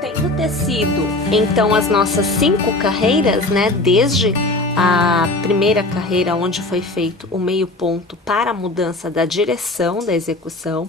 Tendo tecido, então, as nossas 5 carreiras, né, desde a primeira carreira onde foi feito o meio ponto para a mudança da direção da execução,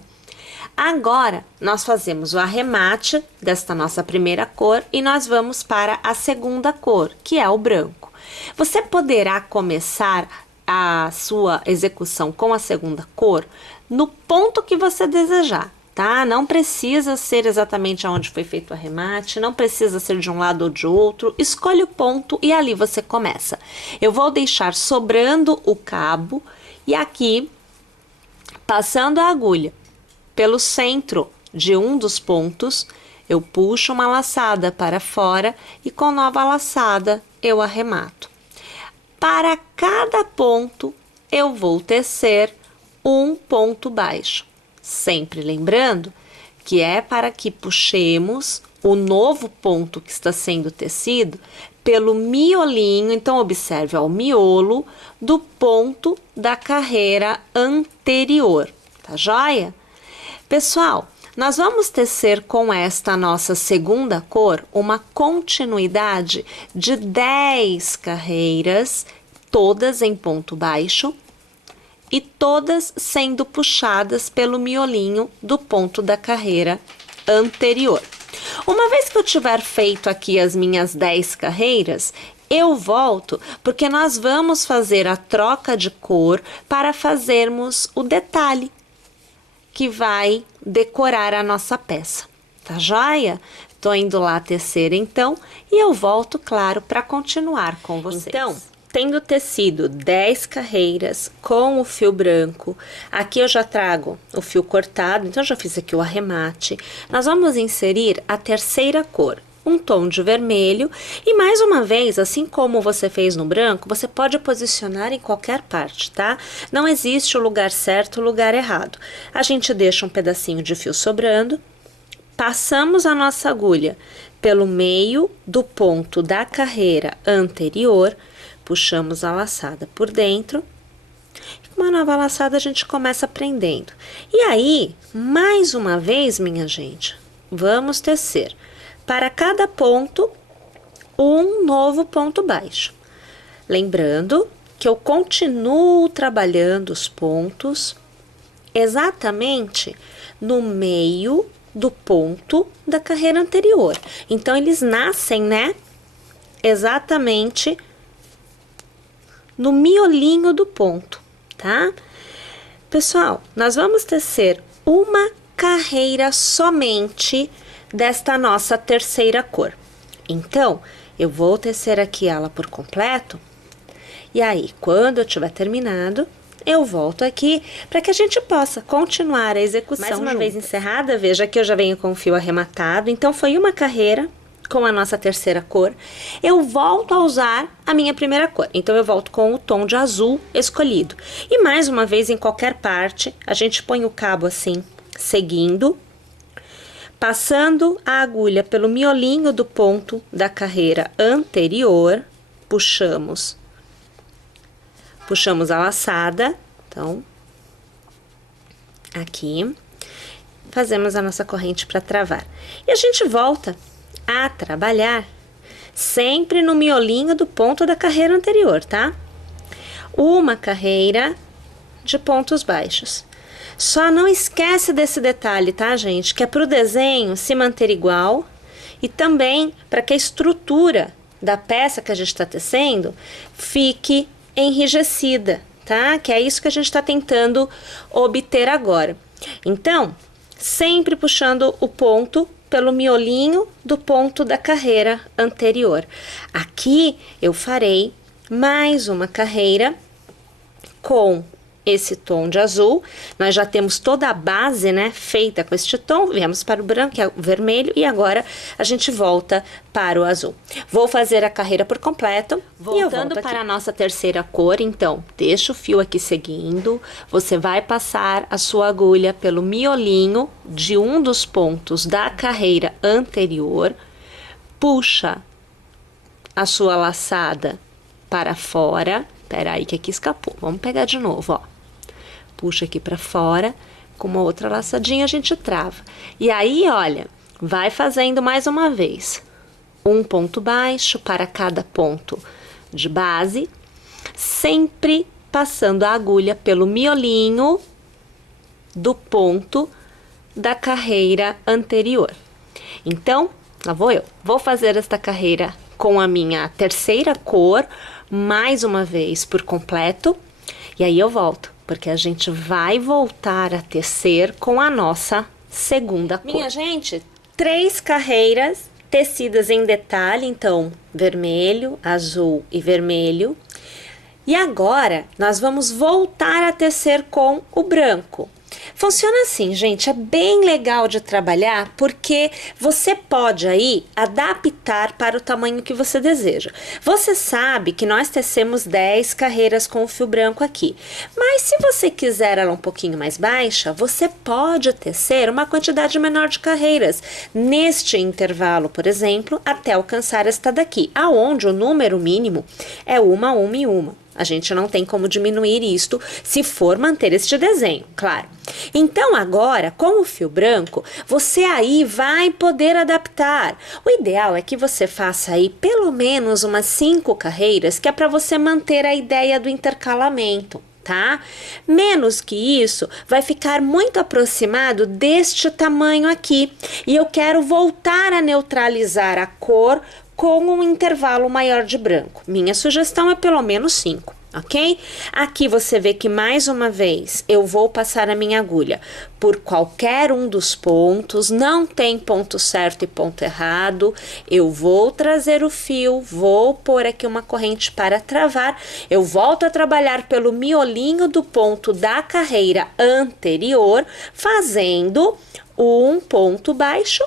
agora nós fazemos o arremate desta nossa primeira cor e nós vamos para a segunda cor, que é o branco. Você poderá começar a sua execução com a segunda cor no ponto que você desejar. Tá? Não precisa ser exatamente aonde foi feito o arremate, não precisa ser de um lado ou de outro, escolhe o ponto e ali você começa. Eu vou deixar sobrando o cabo e aqui, passando a agulha pelo centro de um dos pontos, eu puxo uma laçada para fora e com nova laçada eu arremato. Para cada ponto, eu vou tecer um ponto baixo. Sempre lembrando que é para que puxemos o novo ponto que está sendo tecido pelo miolinho, então observe, ó, o miolo do ponto da carreira anterior, tá joia? Pessoal, nós vamos tecer com esta nossa segunda cor uma continuidade de 10 carreiras, todas em ponto baixo, e todas sendo puxadas pelo miolinho do ponto da carreira anterior. Uma vez que eu tiver feito aqui as minhas 10 carreiras, eu volto porque nós vamos fazer a troca de cor para fazermos o detalhe que vai decorar a nossa peça, tá joia? Tô indo lá tecer então e eu volto, claro, para continuar com vocês. Então, tendo tecido 10 carreiras com o fio branco, aqui eu já trago o fio cortado, então já fiz aqui o arremate. Nós vamos inserir a terceira cor, um tom de vermelho, e mais uma vez, assim como você fez no branco, você pode posicionar em qualquer parte, tá? Não existe o lugar certo, o lugar errado. A gente deixa um pedacinho de fio sobrando, passamos a nossa agulha pelo meio do ponto da carreira anterior, puxamos a laçada por dentro, e com uma nova laçada a gente começa prendendo. E aí, mais uma vez, minha gente, vamos tecer para cada ponto um novo ponto baixo. Lembrando que eu continuo trabalhando os pontos exatamente no meio do ponto da carreira anterior. Então, eles nascem, né, exatamente no miolinho do ponto, tá? Pessoal, nós vamos tecer uma carreira somente desta nossa terceira cor. Então, eu vou tecer aqui ela por completo, e aí, quando eu tiver terminado, eu volto aqui para que a gente possa continuar a execução. Mais uma vez encerrada, veja que eu já venho com o fio arrematado, então foi uma carreira com a nossa terceira cor. Eu volto a usar a minha primeira cor, então eu volto com o tom de azul escolhido. E mais uma vez, em qualquer parte, a gente põe o cabo assim, seguindo, passando a agulha pelo miolinho do ponto da carreira anterior, puxamos a laçada, então, aqui, fazemos a nossa corrente para travar. E a gente volta a trabalhar sempre no miolinho do ponto da carreira anterior, tá? Uma carreira de pontos baixos. Só não esquece desse detalhe, tá, gente? Que é para o desenho se manter igual e também para que a estrutura da peça que a gente está tecendo fique enrijecida, tá? Que é isso que a gente está tentando obter agora. Então, sempre puxando o ponto pelo miolinho do ponto da carreira anterior. Aqui eu farei mais uma carreira com esse tom de azul. Nós já temos toda a base, né, feita com este tom. Viemos para o branco, que é o vermelho, e agora a gente volta para o azul. Vou fazer a carreira por completo. Voltando para a nossa terceira cor, então, deixa o fio aqui seguindo. Você vai passar a sua agulha pelo miolinho de um dos pontos da carreira anterior. Puxa a sua laçada para fora. Pera aí que aqui escapou. Vamos pegar de novo, ó. Puxa aqui para fora, com uma outra laçadinha a gente trava. E aí, olha, Vai fazendo mais uma vez. Um ponto baixo para cada ponto de base, sempre passando a agulha pelo miolinho do ponto da carreira anterior. Então, lá vou eu. Vou fazer esta carreira com a minha terceira cor, mais uma vez por completo, e aí eu volto, porque a gente vai voltar a tecer com a nossa segunda cor. Minha gente, 3 carreiras tecidas em detalhe, então vermelho, azul e vermelho. E agora nós vamos voltar a tecer com o branco. Funciona assim, gente, é bem legal de trabalhar porque você pode aí adaptar para o tamanho que você deseja. Você sabe que nós tecemos 10 carreiras com o fio branco aqui, mas se você quiser ela um pouquinho mais baixa, você pode tecer uma quantidade menor de carreiras neste intervalo, por exemplo, até alcançar esta daqui, aonde o número mínimo é uma e uma. A gente não tem como diminuir isto se for manter este desenho, claro. Então agora, com o fio branco, você aí vai poder adaptar. O ideal é que você faça aí pelo menos umas 5 carreiras, que é para você manter a ideia do intercalamento, tá? Menos que isso, vai ficar muito aproximado deste tamanho aqui. E eu quero voltar a neutralizar a cor com um intervalo maior de branco. Minha sugestão é pelo menos 5, ok? Aqui você vê que mais uma vez eu vou passar a minha agulha por qualquer um dos pontos, não tem ponto certo e ponto errado. Eu vou trazer o fio, vou pôr aqui uma corrente para travar, eu volto a trabalhar pelo miolinho do ponto da carreira anterior, fazendo um ponto baixo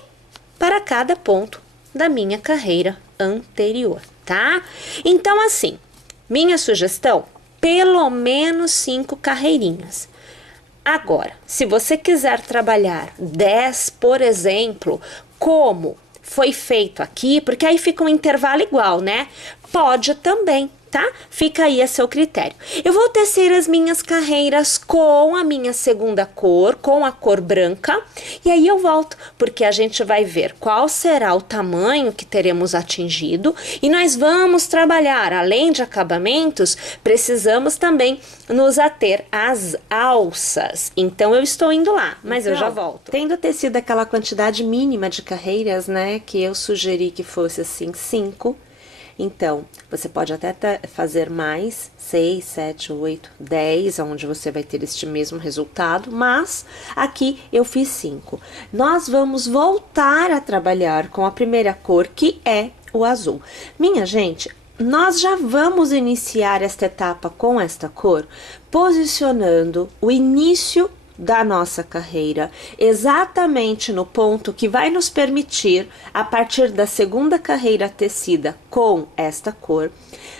para cada ponto da minha carreira anterior, tá? Então, assim, minha sugestão, pelo menos 5 carreirinhas. Agora, se você quiser trabalhar 10, por exemplo, como foi feito aqui, porque aí fica um intervalo igual, né? Pode também, tá? Fica aí a seu critério. Eu vou tecer as minhas carreiras com a minha segunda cor, com a cor branca, e aí eu volto, porque a gente vai ver qual será o tamanho que teremos atingido, e nós vamos trabalhar, além de acabamentos, precisamos também nos ater às alças. Então eu estou indo lá, mas então, eu já volto. Tendo tecido aquela quantidade mínima de carreiras, né, que eu sugeri que fosse assim 5, então, você pode até fazer mais, 6, 7, 8, 10, onde você vai ter este mesmo resultado, mas aqui eu fiz 5. Nós vamos voltar a trabalhar com a primeira cor, que é o azul. Minha gente, nós já vamos iniciar esta etapa com esta cor, posicionando o início da nossa carreira, exatamente no ponto que vai nos permitir, a partir da segunda carreira tecida com esta cor,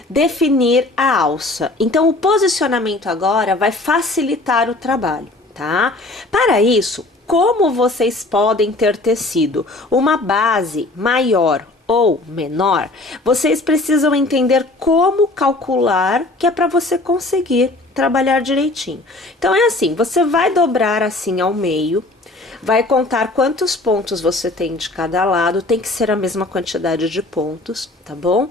definir a alça. Então, o posicionamento agora vai facilitar o trabalho, tá? Para isso, como vocês podem ter tecido uma base maior ou menor, vocês precisam entender como calcular, que é para você conseguir trabalhar direitinho. Então é assim, você vai dobrar assim ao meio, vai contar quantos pontos você tem de cada lado, tem que ser a mesma quantidade de pontos, tá bom?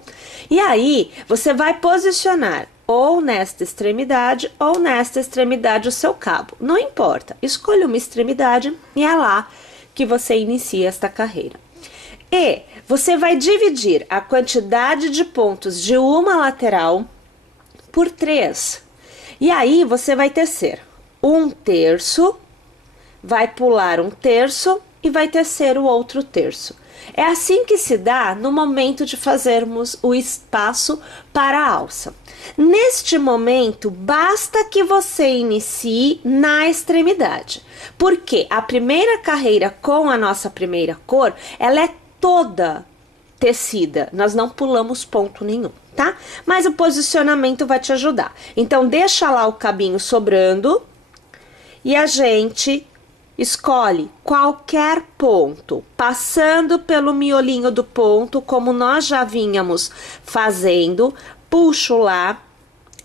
E aí, você vai posicionar ou nesta extremidade ou nesta extremidade o seu cabo, não importa, escolha uma extremidade e é lá que você inicia esta carreira. E você vai dividir a quantidade de pontos de uma lateral por 3. E aí você vai tecer 1/3, vai pular 1/3 e vai tecer o outro terço. É assim que se dá no momento de fazermos o espaço para a alça. Neste momento, basta que você inicie na extremidade, porque a primeira carreira com a nossa primeira cor, ela é toda tecida, nós não pulamos ponto nenhum, tá? Mas o posicionamento vai te ajudar. Então, deixa lá o cabinho sobrando e a gente escolhe qualquer ponto, passando pelo miolinho do ponto, como nós já vínhamos fazendo, puxo lá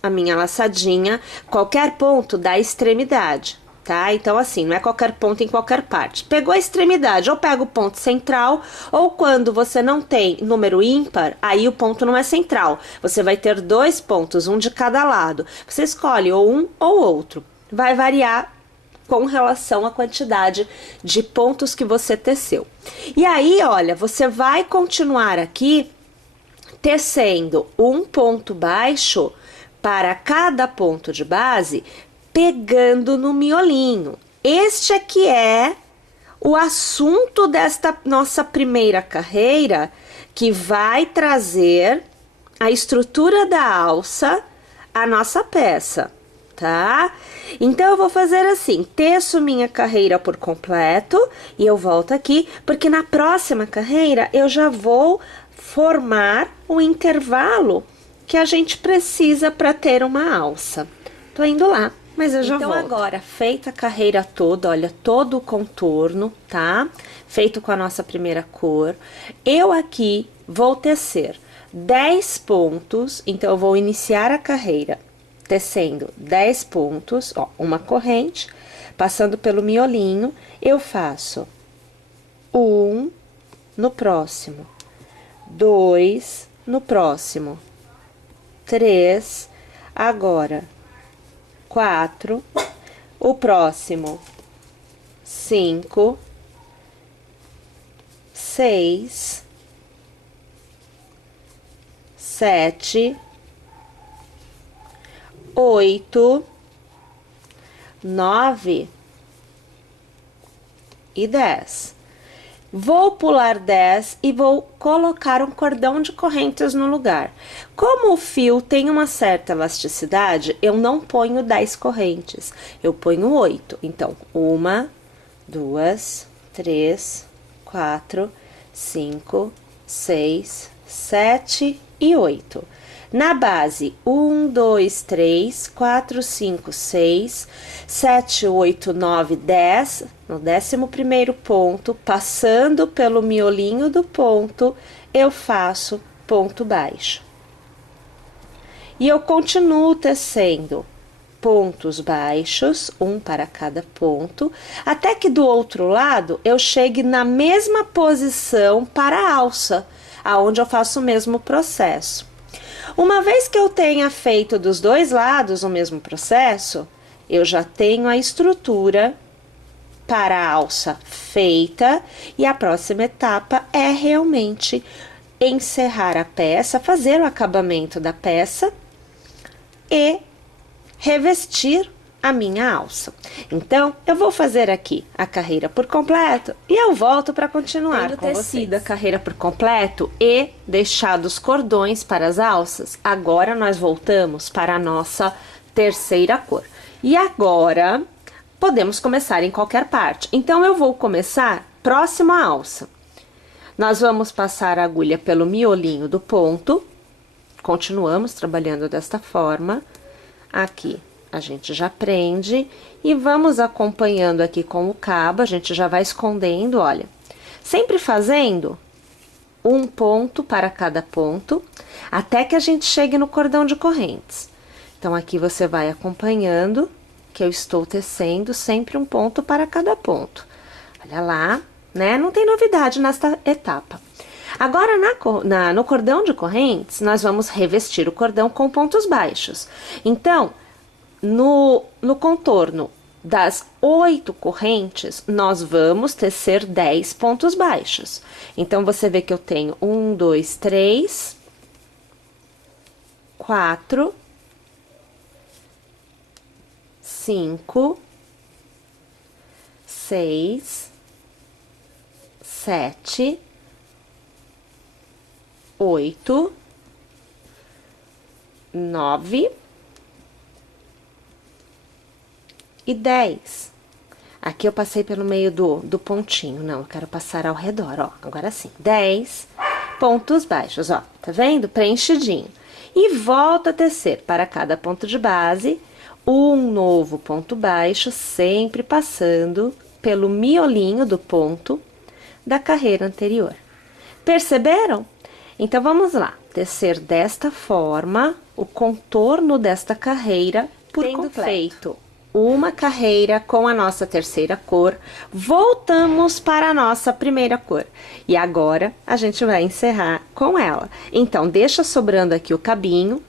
a minha laçadinha, qualquer ponto da extremidade. tá? Então, assim, não é qualquer ponto em qualquer parte. Pegou a extremidade, ou pega o ponto central, ou quando você não tem número ímpar, aí o ponto não é central. Você vai ter 2 pontos, um de cada lado. Você escolhe ou um ou outro. Vai variar com relação à quantidade de pontos que você teceu. E aí, olha, você vai continuar aqui tecendo um ponto baixo para cada ponto de base, pegando no miolinho. Este aqui é o assunto desta nossa primeira carreira, que vai trazer a estrutura da alça à nossa peça, tá? Então eu vou fazer assim, teço minha carreira por completo e eu volto aqui, porque na próxima carreira eu já vou formar o intervalo que a gente precisa para ter uma alça. Tô indo lá, mas eu já volto. Então agora, feita a carreira toda, olha, todo o contorno, tá? Feito com a nossa primeira cor, eu aqui vou tecer 10 pontos, então eu vou iniciar a carreira tecendo 10 pontos, ó, uma corrente, passando pelo miolinho, eu faço 1 no próximo, 2 no próximo, 3, agora 4, o próximo 5, 6, 7, 8, 9 e 10. Vou pular 10 e vou colocar um cordão de correntes no lugar. Como o fio tem uma certa elasticidade, eu não ponho 10 correntes, eu ponho 8. Então, 1, 2, 3, 4, 5, 6, 7 e 8. Na base, 1, 2, 3, 4, 5, 6, 7, 8, 9, 10. No 11º ponto, passando pelo miolinho do ponto, eu faço ponto baixo. E eu continuo tecendo pontos baixos, um para cada ponto, até que do outro lado eu chegue na mesma posição para a alça, aonde eu faço o mesmo processo. Uma vez que eu tenha feito dos dois lados o mesmo processo, eu já tenho a estrutura para a alça feita e a próxima etapa é realmente encerrar a peça, fazer o acabamento da peça e revestir a minha alça. Então, eu vou fazer aqui a carreira por completo e eu volto para continuar. Tendo tecido a carreira por completo e deixado os cordões para as alças, agora nós voltamos para a nossa terceira cor. E agora, podemos começar em qualquer parte. Então, eu vou começar próximo à alça. Nós vamos passar a agulha pelo miolinho do ponto, continuamos trabalhando desta forma, aqui. A gente já prende e vamos acompanhando aqui com o cabo, a gente já vai escondendo, olha. Sempre fazendo um ponto para cada ponto, até que a gente chegue no cordão de correntes. Então, aqui você vai acompanhando que eu estou tecendo sempre um ponto para cada ponto. Olha lá, né? Não tem novidade nesta etapa. Agora, no cordão de correntes, nós vamos revestir o cordão com pontos baixos. Então, no contorno das 8 correntes, nós vamos tecer 10 pontos baixos. Então, você vê que eu tenho 1, 2, 3, 4, 5, 6, 7, 8, 9 e 10. Aqui eu passei pelo meio do pontinho, não, eu quero passar ao redor, ó, agora sim, 10 pontos baixos, ó, tá vendo? Preenchidinho. E volta a tecer para cada ponto de base, um novo ponto baixo, sempre passando pelo miolinho do ponto da carreira anterior. Perceberam? Então, vamos lá, tecer desta forma o contorno desta carreira por completo. uma carreira com a nossa terceira cor, voltamos para a nossa primeira cor. E agora a gente vai encerrar com ela. Então, deixa sobrando aqui o cabinho.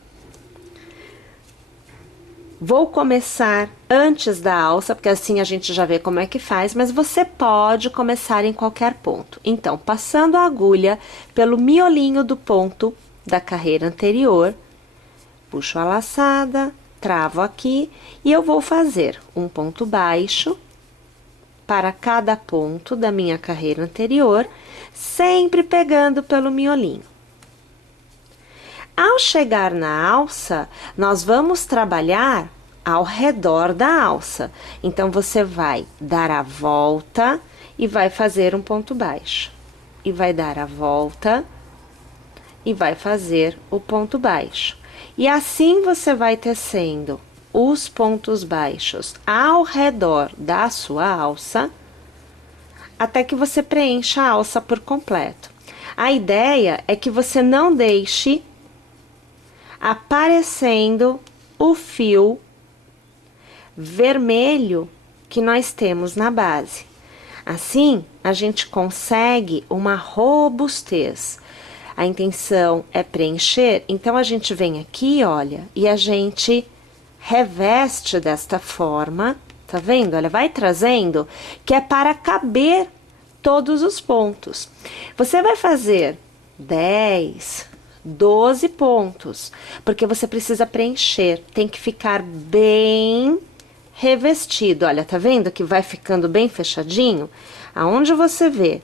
Vou começar antes da alça, porque assim a gente já vê como é que faz, mas você pode começar em qualquer ponto. Então, passando a agulha pelo miolinho do ponto da carreira anterior, puxo a laçada, travo aqui e eu vou fazer um ponto baixo para cada ponto da minha carreira anterior, sempre pegando pelo miolinho. Ao chegar na alça, nós vamos trabalhar ao redor da alça. Então, você vai dar a volta e vai fazer um ponto baixo. E vai dar a volta e vai fazer o ponto baixo. E assim você vai tecendo os pontos baixos ao redor da sua alça, até que você preencha a alça por completo. A ideia é que você não deixe aparecendo o fio vermelho que nós temos na base. Assim, a gente consegue uma robustez. A intenção é preencher, então a gente vem aqui, olha, e a gente reveste desta forma, tá vendo? Olha, vai trazendo, que é para caber todos os pontos. Você vai fazer 10, 12 pontos, porque você precisa preencher, tem que ficar bem revestido. Olha, tá vendo que vai ficando bem fechadinho? Aonde você vê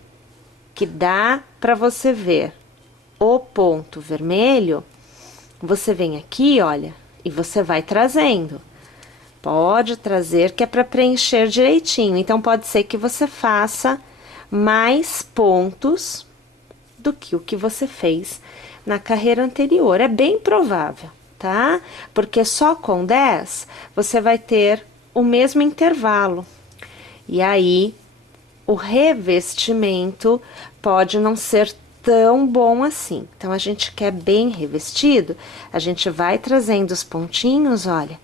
que dá para você ver o ponto vermelho, você vem aqui, olha, e você vai trazendo. Pode trazer, que é para preencher direitinho. Então, pode ser que você faça mais pontos do que o que você fez na carreira anterior. É bem provável, tá? Porque só com 10 você vai ter o mesmo intervalo. E aí, o revestimento pode não ser tão bom assim. Então, a gente quer bem revestido, a gente vai trazendo os pontinhos, olha,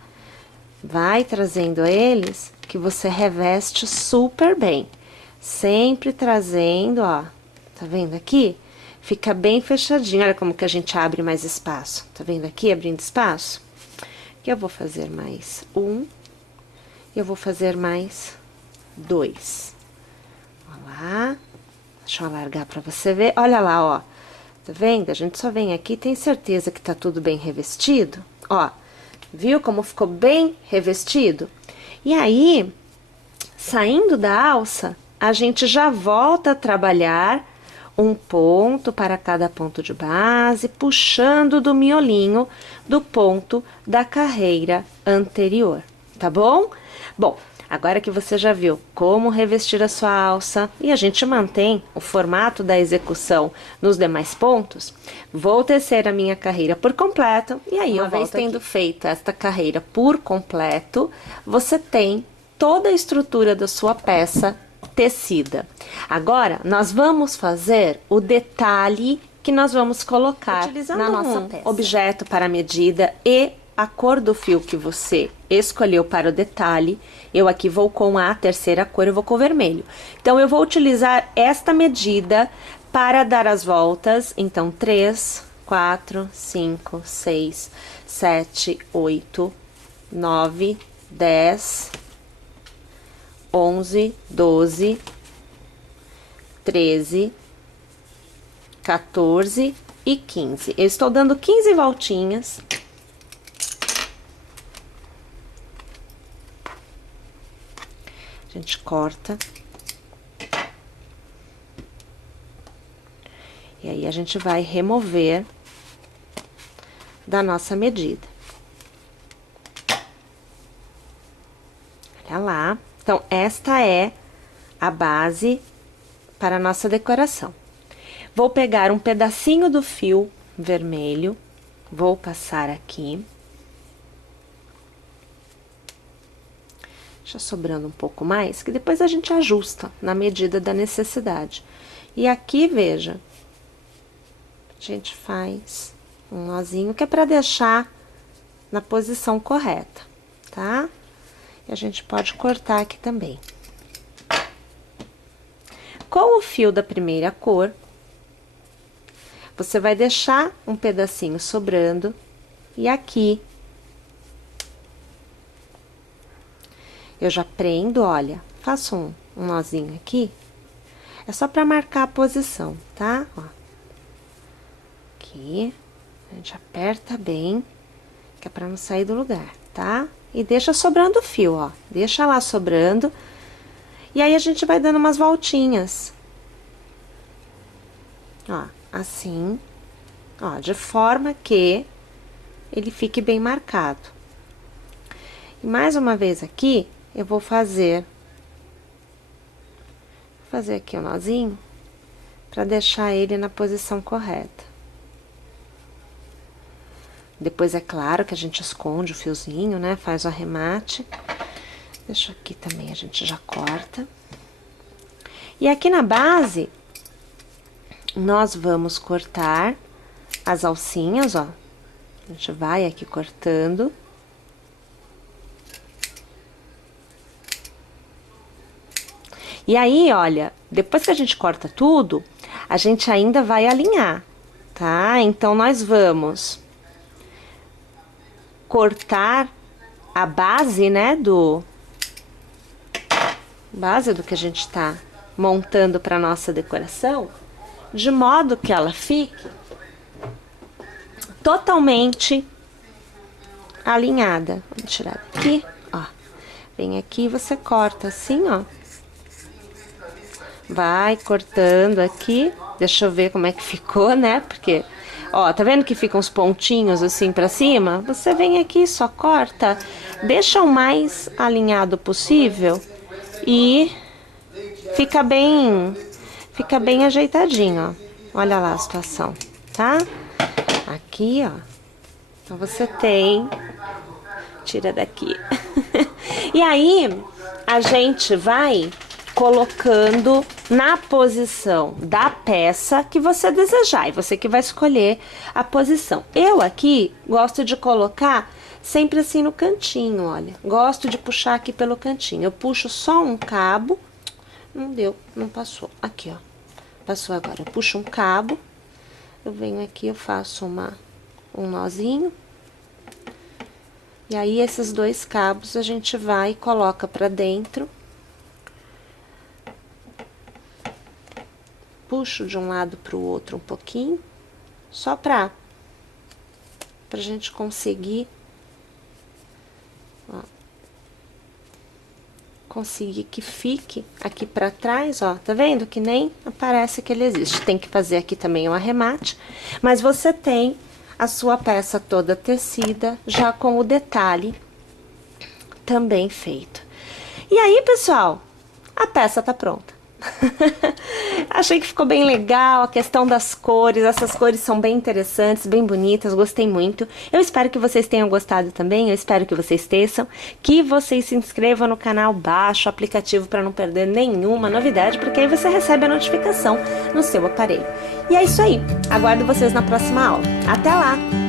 vai trazendo eles, que você reveste super bem. Sempre trazendo, ó, tá vendo aqui? Fica bem fechadinho, olha como que a gente abre mais espaço. Tá vendo aqui, abrindo espaço? Que eu vou fazer mais um, e eu vou fazer mais 2. Olha lá. Deixa eu alargar para você ver. Olha lá, ó. Tá vendo? A gente só vem aqui, tem certeza que tá tudo bem revestido? Ó, viu como ficou bem revestido? E aí, saindo da alça, a gente já volta a trabalhar um ponto para cada ponto de base, puxando do miolinho do ponto da carreira anterior, tá bom? Bom, agora que você já viu como revestir a sua alça e a gente mantém o formato da execução nos demais pontos, vou tecer a minha carreira por completo e aí uma vez tendo feito esta carreira por completo, você tem toda a estrutura da sua peça tecida. Agora, nós vamos fazer o detalhe que nós vamos colocar utilizando na nossa peça. Objeto para medida e a cor do fio que você escolheu para o detalhe. Eu aqui vou com a terceira cor, eu vou com o vermelho. Então, eu vou utilizar esta medida para dar as voltas. Então, 3, 4, 5, 6, 7, 8, 9, 10... 11, 12, 13, 14 e 15. Eu estou dando 15 voltinhas. A gente corta. E aí, a gente vai remover da nossa medida. Olha lá. Então, esta é a base para a nossa decoração. Vou pegar um pedacinho do fio vermelho, vou passar aqui. Deixa sobrando um pouco mais, que depois a gente ajusta na medida da necessidade. E aqui, veja, a gente faz um nozinho que é para deixar na posição correta, tá? E a gente pode cortar aqui também. Com o fio da primeira cor, você vai deixar um pedacinho sobrando e aqui eu já prendo, olha, faço um nozinho aqui, é só pra marcar a posição, tá? Ó. Aqui, a gente aperta bem, que é pra não sair do lugar, tá? E deixa sobrando o fio, ó, deixa lá sobrando, e aí a gente vai dando umas voltinhas. Ó, assim, ó, de forma que ele fique bem marcado. E mais uma vez aqui, eu vou fazer aqui um nozinho, pra deixar ele na posição correta. Depois, é claro que a gente esconde o fiozinho, né, faz o arremate. Deixa aqui também, a gente já corta. E aqui na base, nós vamos cortar as alcinhas, ó. A gente vai aqui cortando. E aí, olha, depois que a gente corta tudo, a gente ainda vai alinhar, tá? Então, nós vamos cortar a base, né, base do que a gente tá montando para nossa decoração, de modo que ela fique totalmente alinhada. Vamos tirar daqui, ó. Vem aqui e você corta assim, ó. Vai cortando aqui. Deixa eu ver como é que ficou, né? Porque, ó, tá vendo que ficam uns pontinhos assim pra cima? Você vem aqui, só corta, deixa o mais alinhado possível e fica bem ajeitadinho, ó. Olha lá a situação, tá? Aqui, ó. Então, você tem... Tira daqui. E aí, a gente vai colocando na posição da peça que você desejar. E você que vai escolher a posição. Eu aqui gosto de colocar sempre assim no cantinho, olha. Gosto de puxar aqui pelo cantinho. Eu puxo só um cabo. Não deu, não passou. Aqui, ó. Passou agora. Eu puxo um cabo. Eu venho aqui, eu faço um nozinho. E aí, esses dois cabos a gente vai e coloca pra dentro. Puxo de um lado pro outro um pouquinho, só pra gente conseguir, ó, conseguir que fique aqui pra trás, ó, tá vendo? Que nem aparece que ele existe. Tem que fazer aqui também um arremate, mas você tem a sua peça toda tecida, já com o detalhe também feito. E aí, pessoal, a peça tá pronta. Achei que ficou bem legal a questão das cores. Essas cores são bem interessantes, bem bonitas, gostei muito. Eu espero que vocês tenham gostado também. Eu espero que vocês teçam, que vocês se inscrevam no canal, baixe o aplicativo para não perder nenhuma novidade, porque aí você recebe a notificação no seu aparelho. E é isso aí, aguardo vocês na próxima aula. Até lá!